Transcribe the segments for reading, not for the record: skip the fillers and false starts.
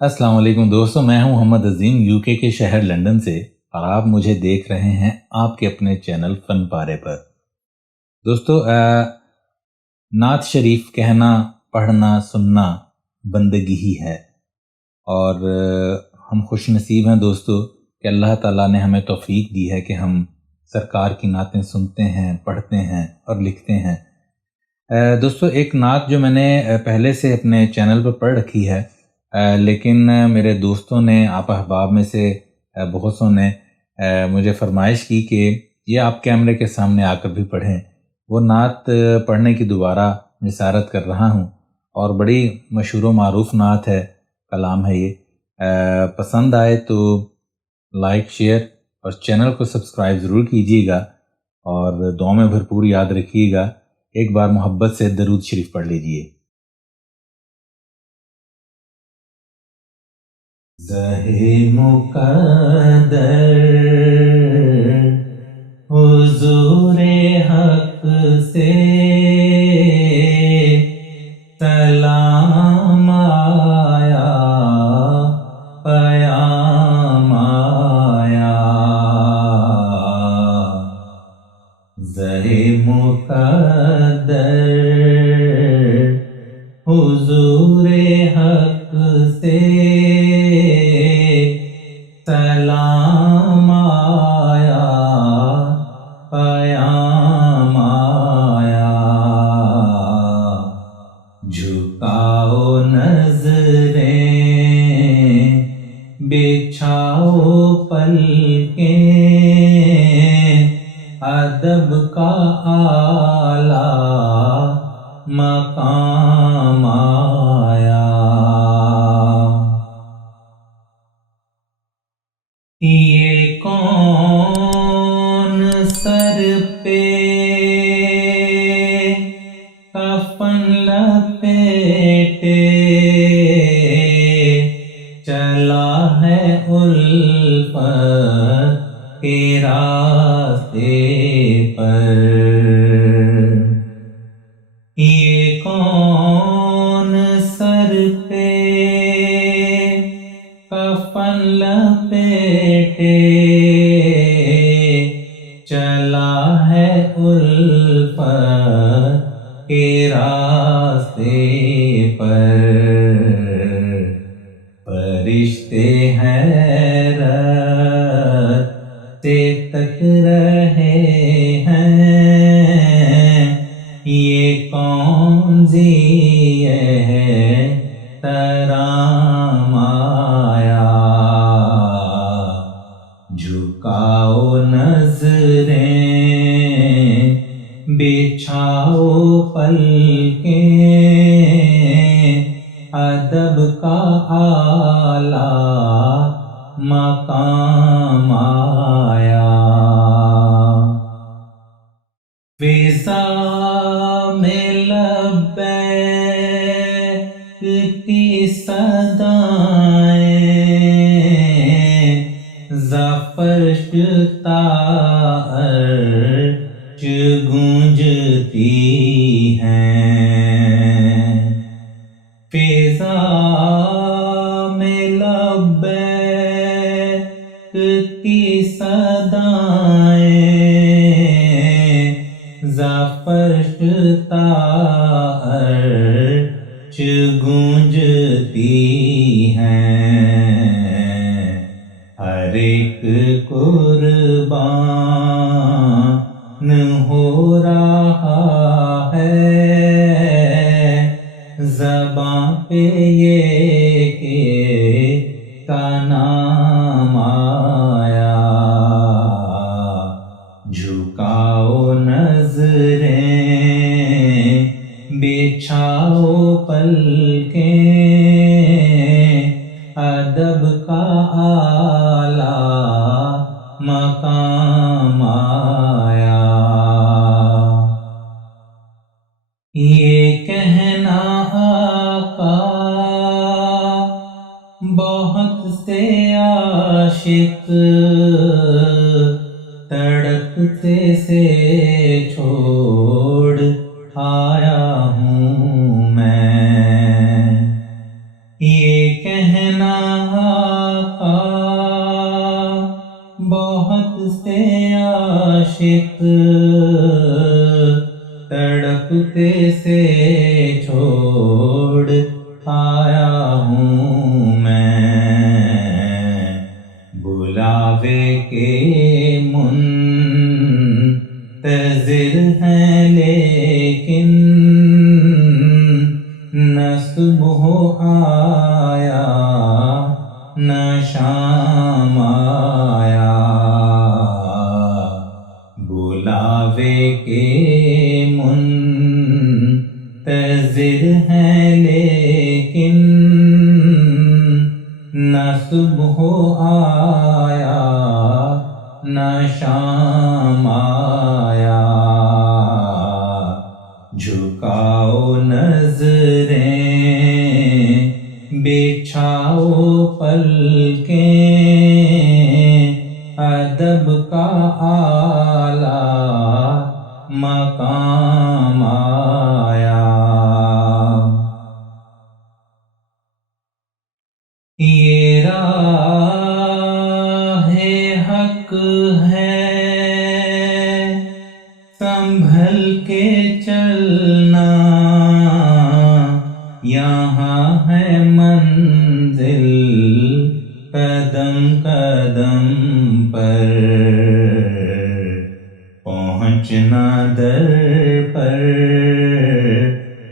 अस्सलाम वालेकुम दोस्तों, मैं हूं मोहम्मद अजीम यूके के शहर लंदन से और आप मुझे देख रहे हैं आपके अपने चैनल फन पारे पर। दोस्तों, नात शरीफ कहना, पढ़ना, सुनना बंदगी ही है और हम खुश नसीब हैं दोस्तों कि अल्लाह ताला ने हमें तौफीक दी है कि हम सरकार की नातें सुनते हैं, पढ़ते हैं और लिखते हैं। दोस्तों, एक नात जो मैंने पहले से अपने चैनल पर पढ़ रखी है, लेकिन मेरे दोस्तों ने, आप अहबाब में से बहुत सौ ने मुझे फरमाइश की कि ये आप कैमरे के सामने आकर भी पढ़ें। वो नात पढ़ने की दोबारा निसारत कर रहा हूँ और बड़ी मशहूर व मारूफ नात है, कलाम है ये। पसंद आए तो लाइक, शेयर और चैनल को सब्सक्राइब ज़रूर कीजिएगा और दुआ में भरपूर याद रखिएगा। एक बार मोहब्बत से दरूद शरीफ पढ़ लीजिए। ज़हे मुक़द्दर हुज़ूरे हक़ से सलाम आया, पयाम आया। ज़हे मुक़द्दर हुज़ूरे हक़ से सलाम आया, पयाम आया। झुकाओ नज़रें, बिछाओ पलकें, अदब का आला मकाम आया। ये कौन सर पे कफन लपेटे चला है उल्फत के रास्ते पर। ये कौन सर पे कफन लपेटे चला है उल्फत के रास्ते पर। फरिश्ते हैरत से तक रहे हैं, ये कौन ज़िये है तराम आया। झुकाओ नज़रें, बिछाओ पलकें, अदब का आला मकाम आया। फ़िज़ा में लब्बैक की सदाएं, ज़फ़रशता अर्श गूंजती हैं। फ़िज़ा में लब्बैक की सदाएं, ज़फ़रशता अर्श गूंजती हैं। हर एक कुर्बान हो रहा है, ज़बां पे ये के का नाम आया। झुकाओ नज़रें, बिछाओ पलकें, अदब का आला मकाम आया। ये कहना आका बहुत से आशिक तड़पते से छोड़ आया हूँ मैं। ये कह کہنا آقا بہت سے عاشق تڑپتے سے چھوڑ آیا ہوں میں، بلاوے کے منتظر ہیں لیکن نہ صبح آیا نہ شام آیا، بلاوے کے منتظر ہیں لیکن نہ صبح آیا نہ شام آیا، جھکاؤ نظریں بچھاؤ پلکیں، ادب کا اعلیٰ مقام آیا، یہ راہ حق ہے سنبھل کے چلنا، یہاں ہے منزل قدم قدم پر، پہنچنا در پر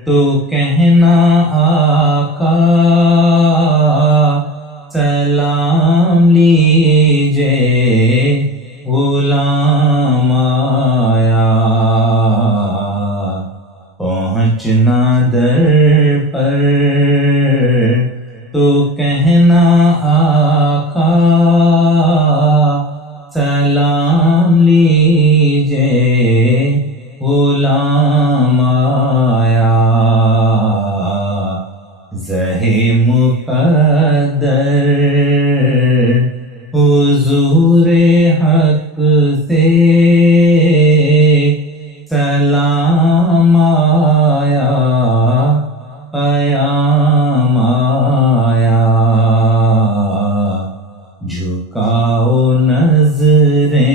تو کہنا آقا سلام لیجے غلام آیا، پہنچنا در پر تو کہنا آقا سلام لیجے غلام آیا، زہے مقدر حضور حق سے سلام آیا پیام آیا، جھکاؤ نظریں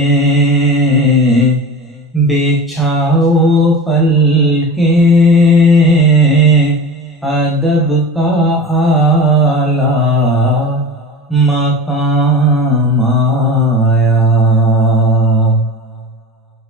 بچھاؤ پلکیں، ادب کا اعلیٰ مقام